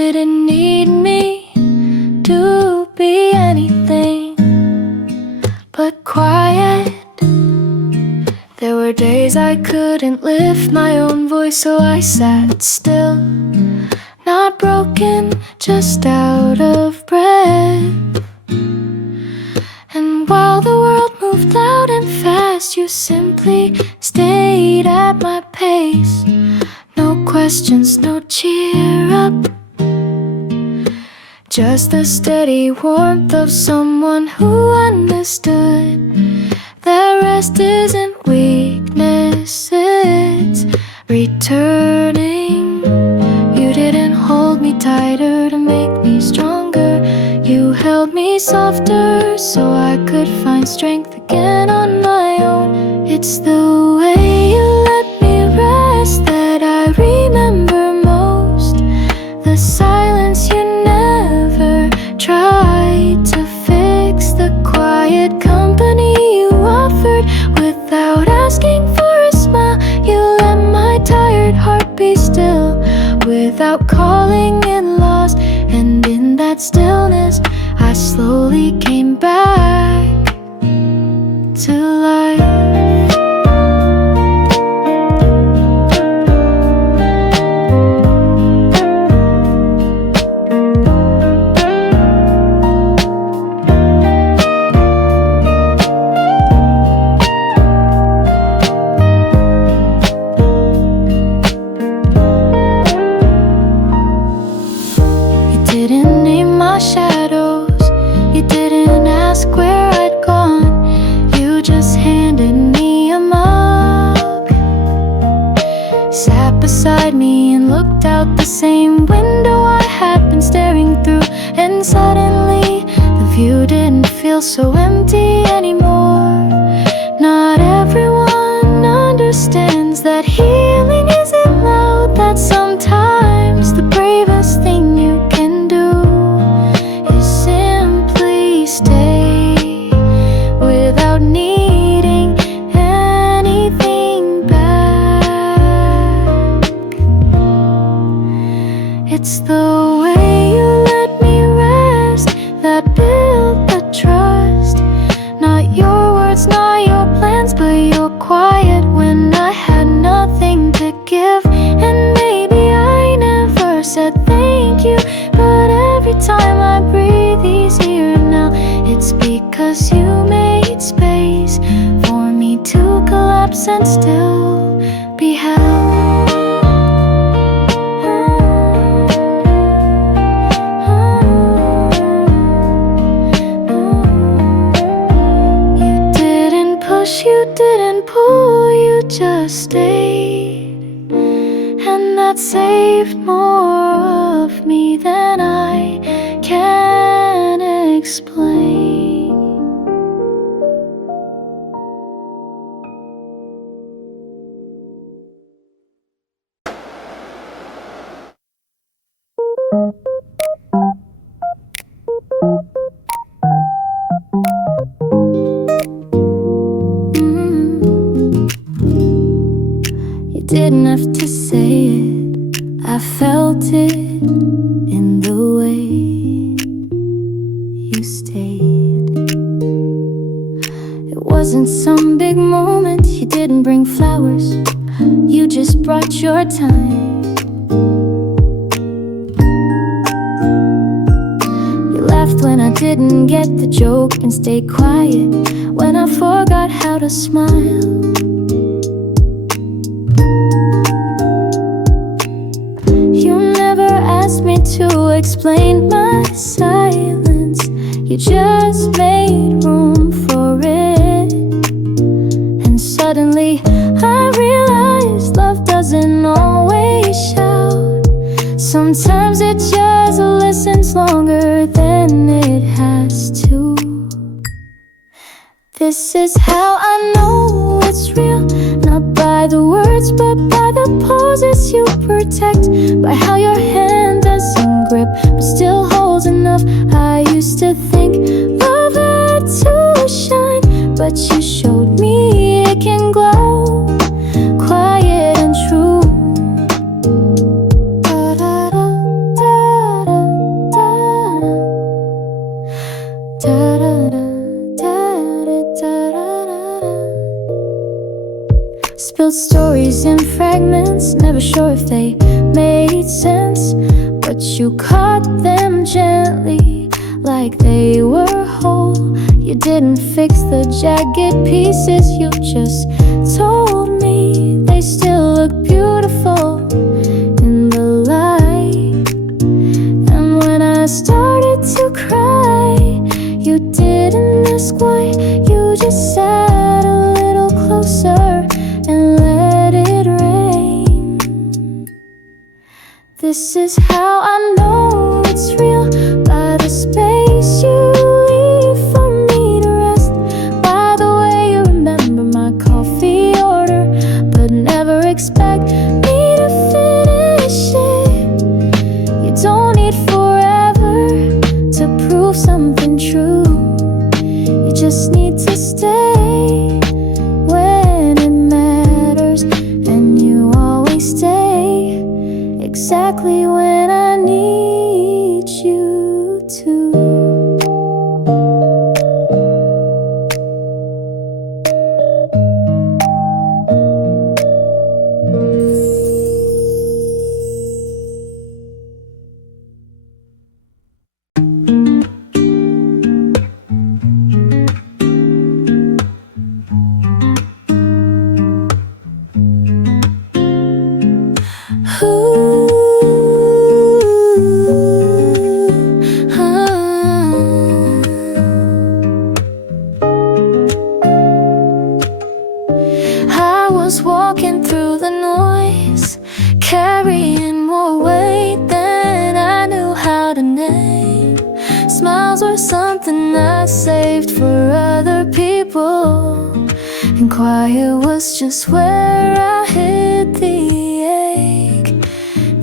didn't need me to be anything but quiet. There were days I couldn't lift my own voice, so I sat still, not broken, just out of breath. And while the world moved loud and fast, you simply stayed at my pace. No questions, no cheer up, just the steady warmth of someone who understood that rest isn't weakness, it's returning. You didn't hold me tighter to make me stronger. You held me softer so I could find strength again on my own. It's the way you let me rest that I remember most. The silence you never tried to fix, the quiet company you offered without asking for a smile. You let my tired heart be still without calling it lost. And in that stillness I slowly came back to life. Beside me and looked out the same window I had been staring through, and suddenly the view didn't feel so empty anymore. Not everyone understands that healing isn't loud, that sometimes the bravest thing you can do is simply stay without needing anything back. It's the way you let me rest that built the trust. Not your words, not your plans, but your quiet when I had nothing to give. And maybe I never said thank you, but every time I breathe easier now, it's because you made space for me to collapse and still be held. You didn't pull, you just stayed, and that saved more of me than I can explain. Didn't have to say it, I felt it in the way you stayed. It wasn't some big moment, you didn't bring flowers, you just brought your time. You laughed when I didn't get the joke and stayed quiet when I forgot how to smile. Asked me to explain my silence, you just made room for it. And suddenly I realized love doesn't always shout. Sometimes it just listens longer than it has to. This is how I know it's real, not by the words but by the poses you protect, by how your hand doesn't grip but still holds enough. I used to think love had to shine, but you showed me it can glow, quiet and true. Da, da, da, da. you caught them gently like they were whole. You didn't fix the jagged pieces, you just told me they still look beautiful in the light. And when I started to cry, you didn't ask why. You just sat a little closer and let it rain. This is how I know it's real, by the space you leave for me to rest, by the way you remember my coffee order but never expect me to finish it. You don't need forever to prove something true. You just need to stay when it matters, and you always stay exactly when I need you to. I was walking through the noise, carrying more weight than I knew how to name. Smiles were something I saved for other people, and quiet was just where I hid the ache.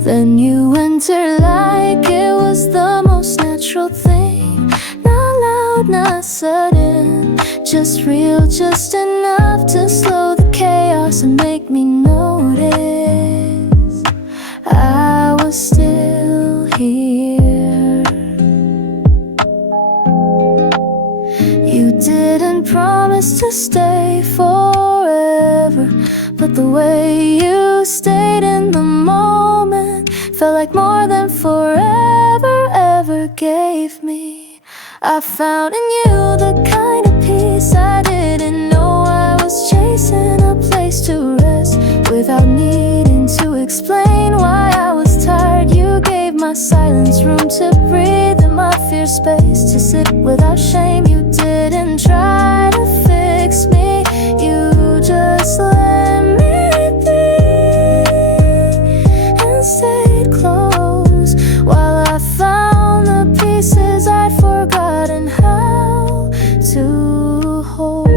Then you entered like it was the most natural thing. Not loud, not sudden, just real, just enough to slow the chaos and make me notice I was still here. You didn't promise to stay forever, but the way you stayed in the moment felt like more than forever ever gave me. I found in you the kind of peace I didn't know I was chasing, a place to rest without needing to explain why I was tired. You gave my silence room to breathe, and my fear space to sit without shame. You didn't try to fix me, you just let me be and stayed close while I found the pieces I'd forgotten how to hold.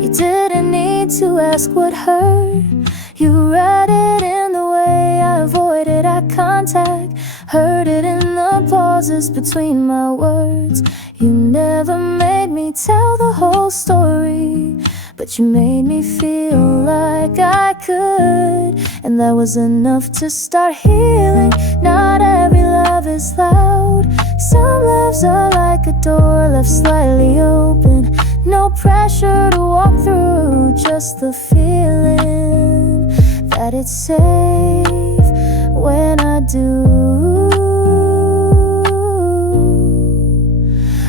You didn't need to ask what hurt. You read it in the way I avoided eye contact, heard it in the pauses between my words. You never made me tell the whole story, but you made me feel like I could, and that was enough to start healing. Not every love is loud. Some loves are like a door left slightly open. No pressure to walk through, just the feeling that it's safe when I do.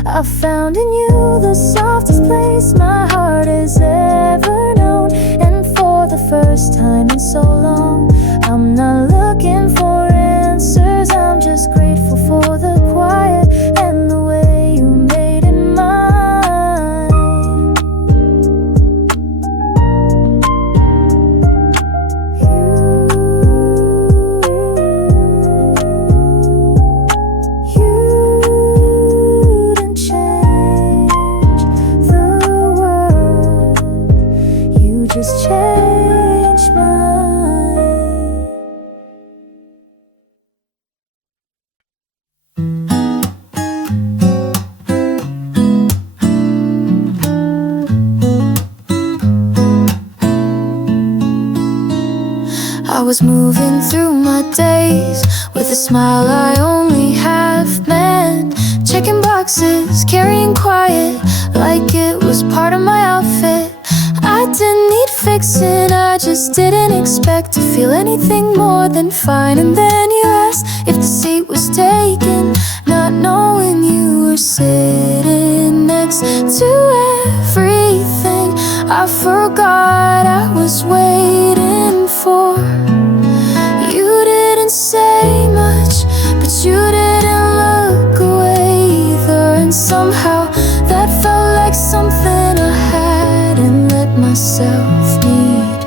I found in you the softest place my heart has ever known, and for the first time in so long, I'm not looking for answers, I'm just grateful for the quiet and the way you made it mine. You didn't change the world, you just changed mine. I was moving through my days with a smile I only half meant, checking boxes, carrying quiet like it was part of my outfit. I didn't need fixing, I just didn't expect to feel anything more than fine. And then you asked if the seat was taken, not knowing you were sitting next to everything I forgot I was waiting for. You didn't say much, but you didn't look away either. And somehow that felt like something I hadn't let myself need.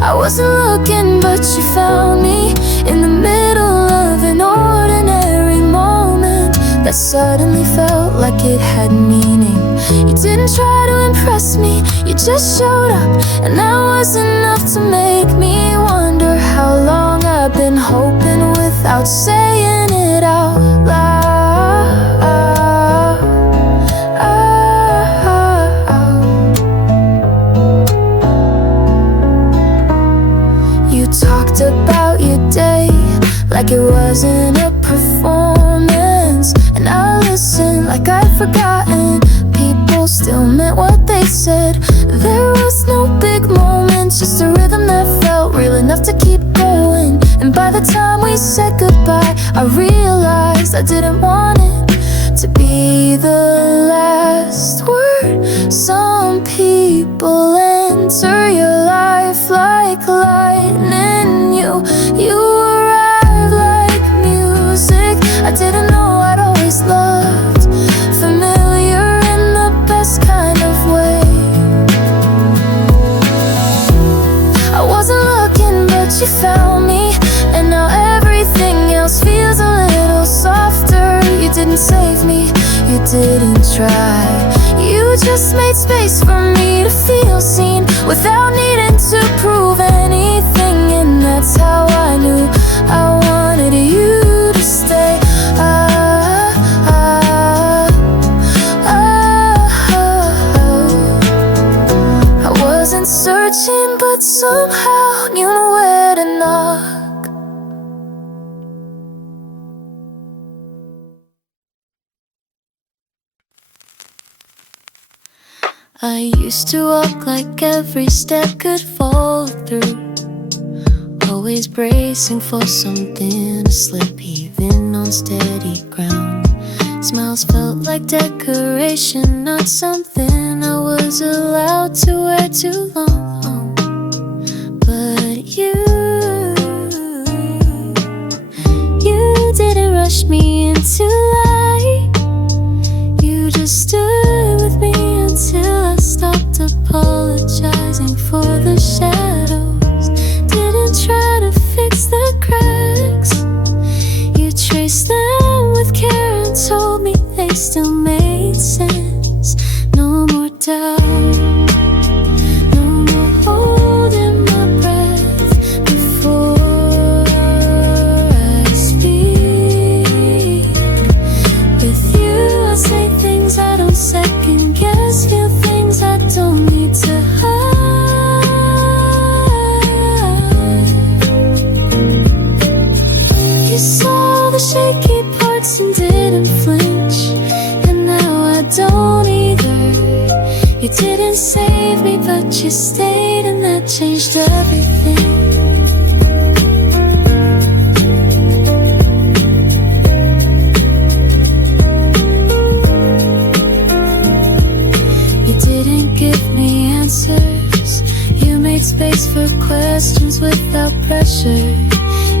I wasn't looking, but you found me in the middle of an ordinary moment that suddenly felt like it had meaning. You didn't try to impress me, you just showed up, and that was enough to make me wonder how long I've been hoping without saying it out loud. You talked about your day like it wasn't a performance, and I listened like I'd forgotten people still meant what they said. There was no big moment, just a rhythm that felt real enough to keep going. And by the time we said goodbye, I realized I didn't want it to be the last word. Some people enter your life like lightning. You arrive like music I didn't know I'd always loved, familiar in the best kind of way. I wasn't looking, but you found me, and now everything else feels a little softer. You didn't save me, you didn't try. You just made space for me to feel seen without needing to prove anything. And that's how I knew I wanted you to stay. I wasn't searching, but somehow knew where to knock. I used to walk like every step could fall through, always bracing for something to slip, even on steady ground. Smiles felt like decoration, not something I was allowed to wear too long. But you didn't rush me into light. You just stood with me until I stopped apologizing for the shadows. Didn't try to fix the cracks. You traced them with care and told me they still made sense. No more doubt, no more holding my breath before I speak. With you I say things I don't second guess, feel things I don't need to hide. You saw the shaky parts and didn't flinch, and now I don't either. You didn't save me, but you stayed, and that changed everything. You didn't give me answers. You made space for questions without pressure.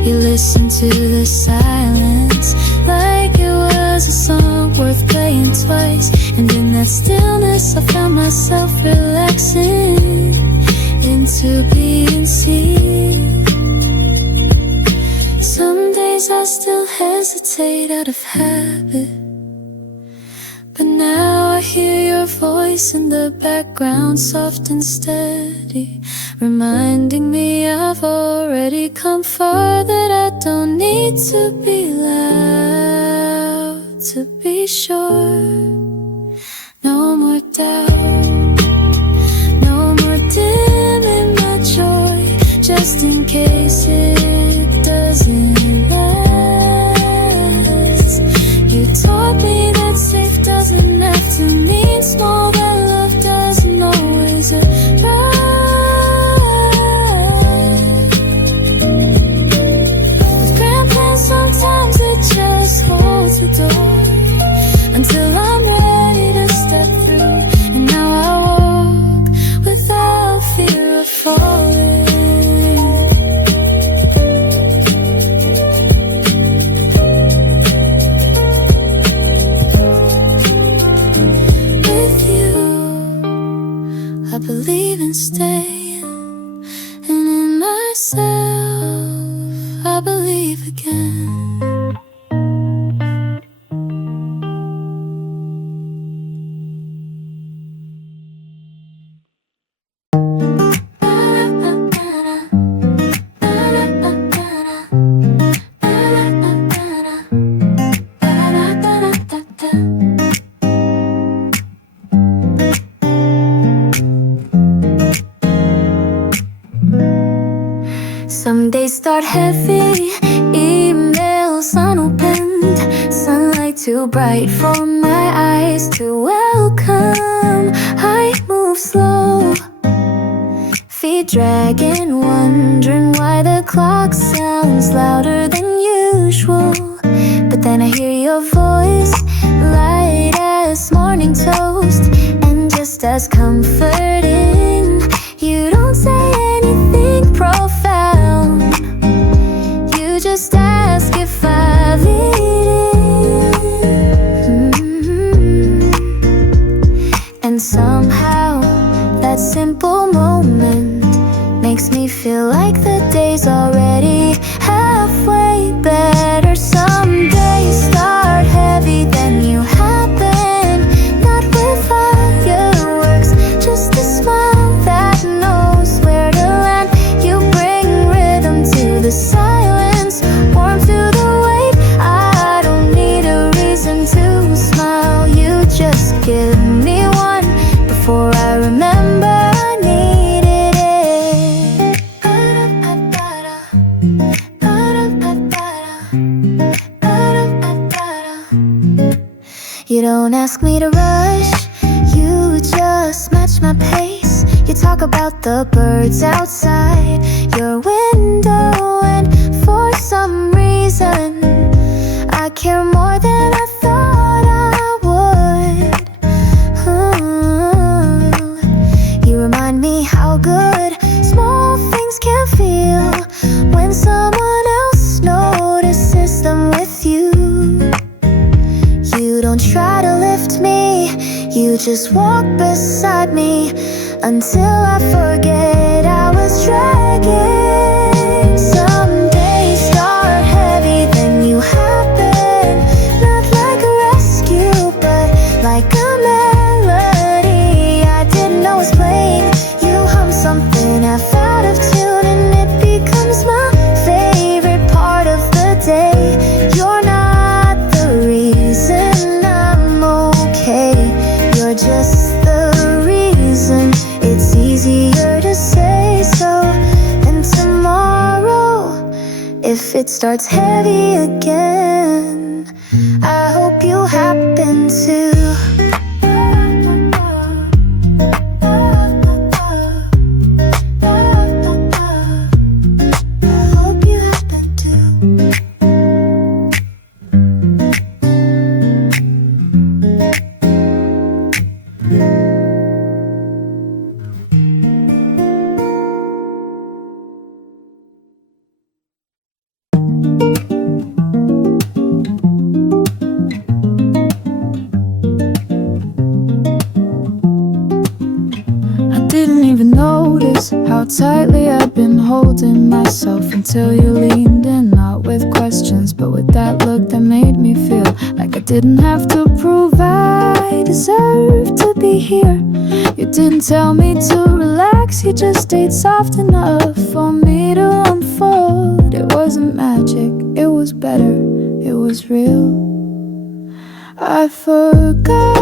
You listened to the silence like it was a song worth playing twice. And in that stillness I found myself relaxing into being seen. Some days I still hesitate out of habit, but now I hear your voice in the background, soft and steady, reminding me I've already come far, that I don't need to be loud to be sure. No more doubt, no more dimming my joy, just in case believe again. Some days start heavy, emails unopened, sunlight too bright for my eyes to welcome. I move slow, feet dragging, wondering why the clock sounds louder than usual. But then I hear your voice, light as morning toast, and just as comforting. You don't say anything profound, you just ask if I've eaten. And somehow that simple moment makes me feel like the day's already halfway better. Some days start heavy, then you happen, not with fireworks, just a smile that knows where to land. You bring rhythm to the silence, warmth to the weight. I don't need a reason to smile, you just give me one before I remember I needed it. You don't ask me to rush, you just match my pace. You talk about the birds outside your window, and for some reason I care more than I thought I would. You remind me how good small things can feel when someone else notices them with you. You don't try to lift me, you just walk beside me until I forget I was dragging. Some days start heavy, then you happen, not like a rescue, but like a melody I didn't know was playing. You hum something half out of tune, and it becomes my favorite part of the day. You're not the reason I'm okay, you're just the reason it's easier to say so than tomorrow. If it starts heavy again, I hope you happen to. I hope you happen to. Didn't even notice how tightly I'd been holding myself until you leaned in, not with questions, but with that look that made me feel like I didn't have to prove I deserve to be here. You didn't tell me to relax, you just stayed soft enough for me to unfold. It wasn't magic, it was better, it was real. I forgot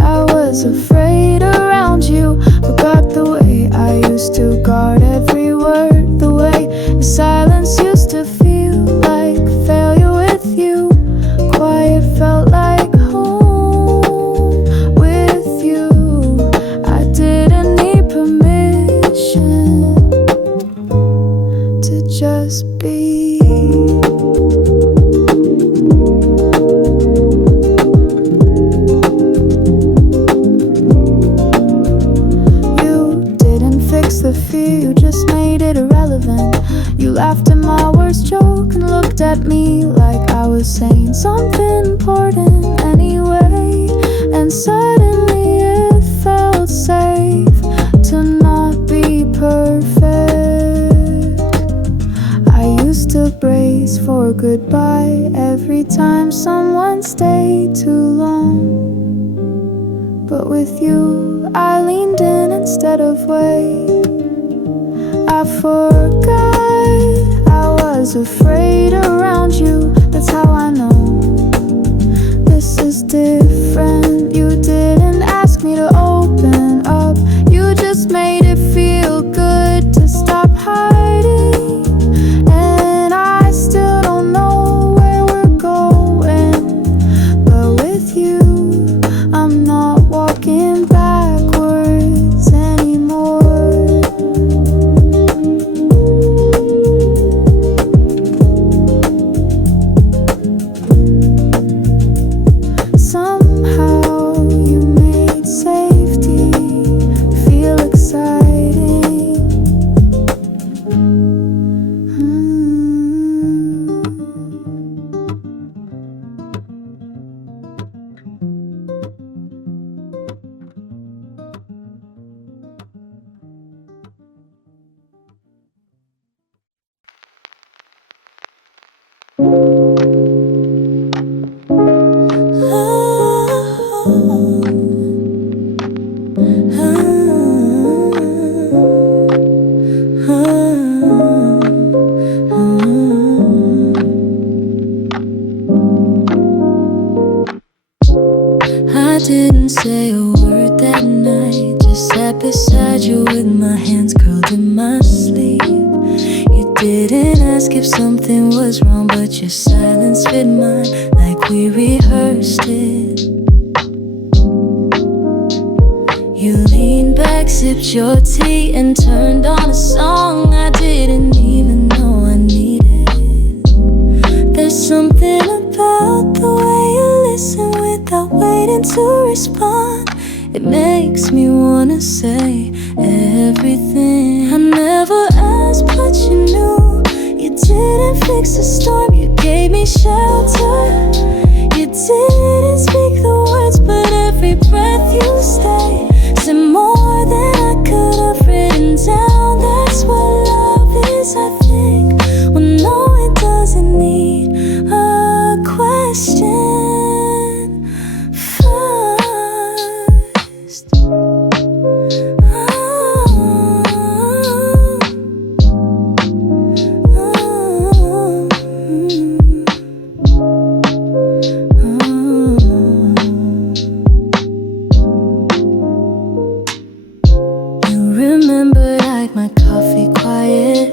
I was afraid around you, forgot the way I used to guard every word, the way the silence used to feel like failure with you. Quiet felt like home with you. I didn't need permission to just be. The fear, you just made it irrelevant. You laughed at my worst joke and looked at me like I was saying something important anyway. And suddenly it felt safe to not be perfect. I used to brace for goodbye every time someone stayed too long. But with you, I leaned in instead of wait. I forgot I was afraid around you. That's how I know this is different. You didn't ask me to open up. You just made it feel good to stop hiding. And I still don't know where we're going, but with you, I'm not walking backwards anymore. Somehow you made safety feel exciting. I didn't say a word that night, just sat beside you with my hands curled in my sleeve. You didn't ask if something was wrong, but your silence fit mine like we rehearsed it. You leaned back, sipped your tea, and turned on a song I didn't even know I needed. There's something about the way you listen without waiting to respond. It makes me wanna say everything. I never asked, but you knew. You didn't fix the storm, you gave me shelter. You didn't speak the words, but every breath you stay said more than I could have written down. That's what love is, I think, when no, it doesn't need a question first. You remembered I'd my coffee quiet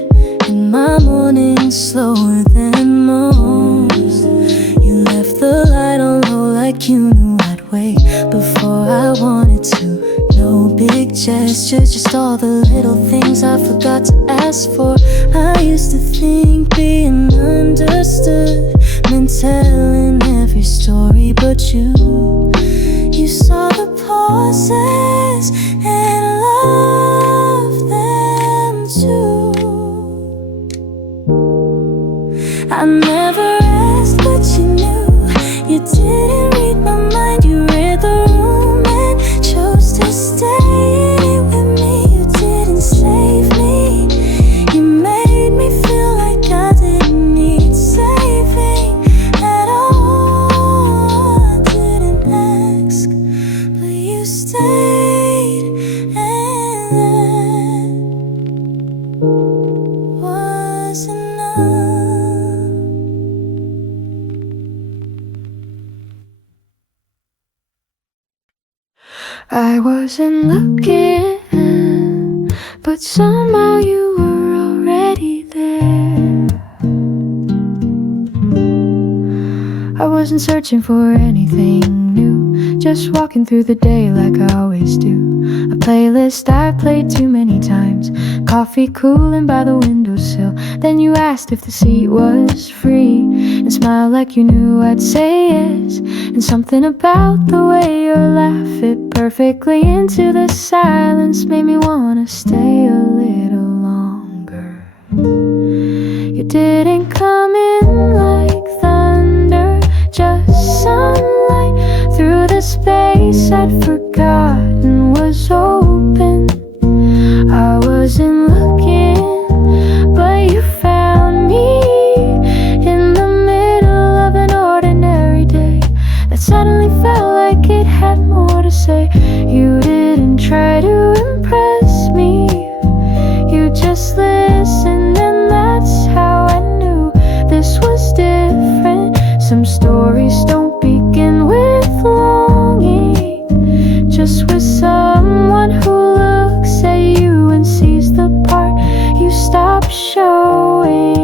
and my morning slower than most. You left the light on low like you knew I'd wait before I wanted to. No big gestures, just all the little things I forgot to ask for. I used to think being understood meant telling every story, but you saw the pauses and loved them too. I never asked, but you knew. You didn't read my mind, you read the room and chose to stay in it with me. You didn't save me, you made me feel like I didn't need saving at all. I didn't ask, but you stayed, and that was enough. I wasn't looking, but somehow you were already there. I wasn't searching for anything new, just walking through the day like I always do. A playlist I played too many times, coffee cooling by the windowsill. Then you asked if the seat was free, and smiled like you knew I'd say yes. And something about the way your laugh fit perfectly into the silence made me wanna stay a little longer. You didn't come in like thunder, just sunlight through the space I'd forgotten was open. I wasn't looking, but you found me in the listened, and that's how I knew this was different. Some stories don't begin with longing, just with someone who looks at you and sees the part you stop showing.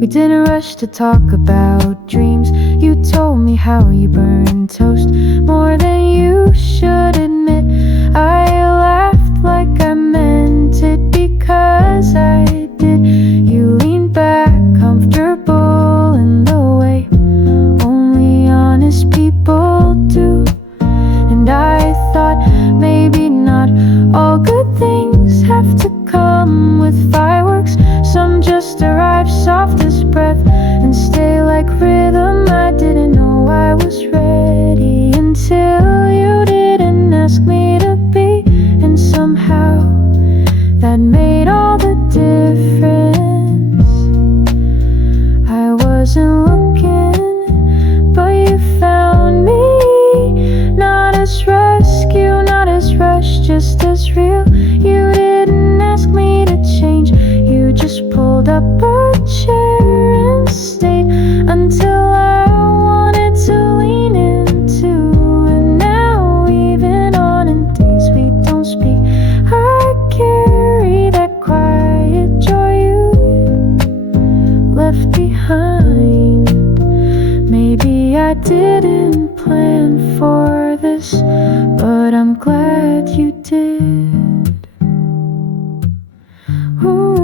We didn't rush to talk about dreams. You told me how you burn toast more than you should admit. I laughed like I meant it because I did. You leaned back, comfortable in the way only honest people do. And I thought maybe not all good things have to come with fireworks. Some just arrive soft as breath and stay like rhythm. I didn't know I was ready until you didn't ask me to be. And somehow that made all the difference. I wasn't looking, but you found me. Not as rescue, not as rush, just as real. You didn't ask me to change, you just pulled up a chair and stayed until I wanted to lean into. And now even on days we don't speak, I carry that quiet joy you left behind. Maybe I didn't plan for this, but I'm glad you did. Ooh.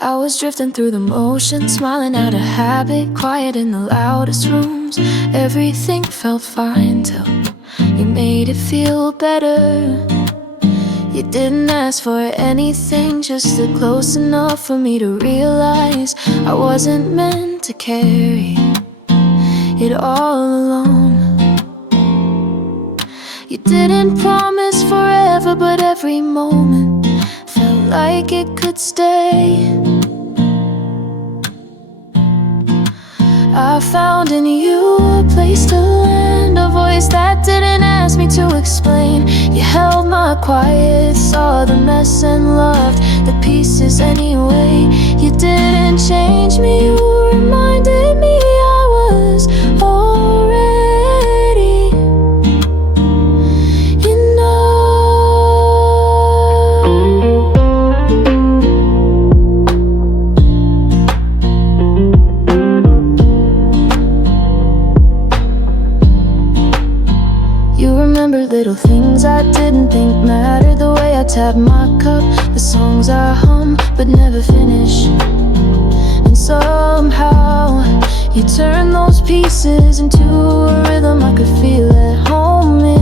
I was drifting through the motions, smiling out of habit, quiet in the loudest rooms. Everything felt fine till you made it feel better. You didn't ask for anything, just look close enough for me to realize I wasn't meant to carry it all alone. You didn't promise forever, but every moment felt like it could stay. I found in you a place to land, a voice that didn't ask me to explain. You held my quiet, saw the mess and loved the pieces anyway. You didn't change me, you reminded me I was already enough. You remember little things I didn't think mattered, the way I tapped my cup, the songs I hum but never finish. And somehow you turned those pieces into a rhythm I could feel at home in.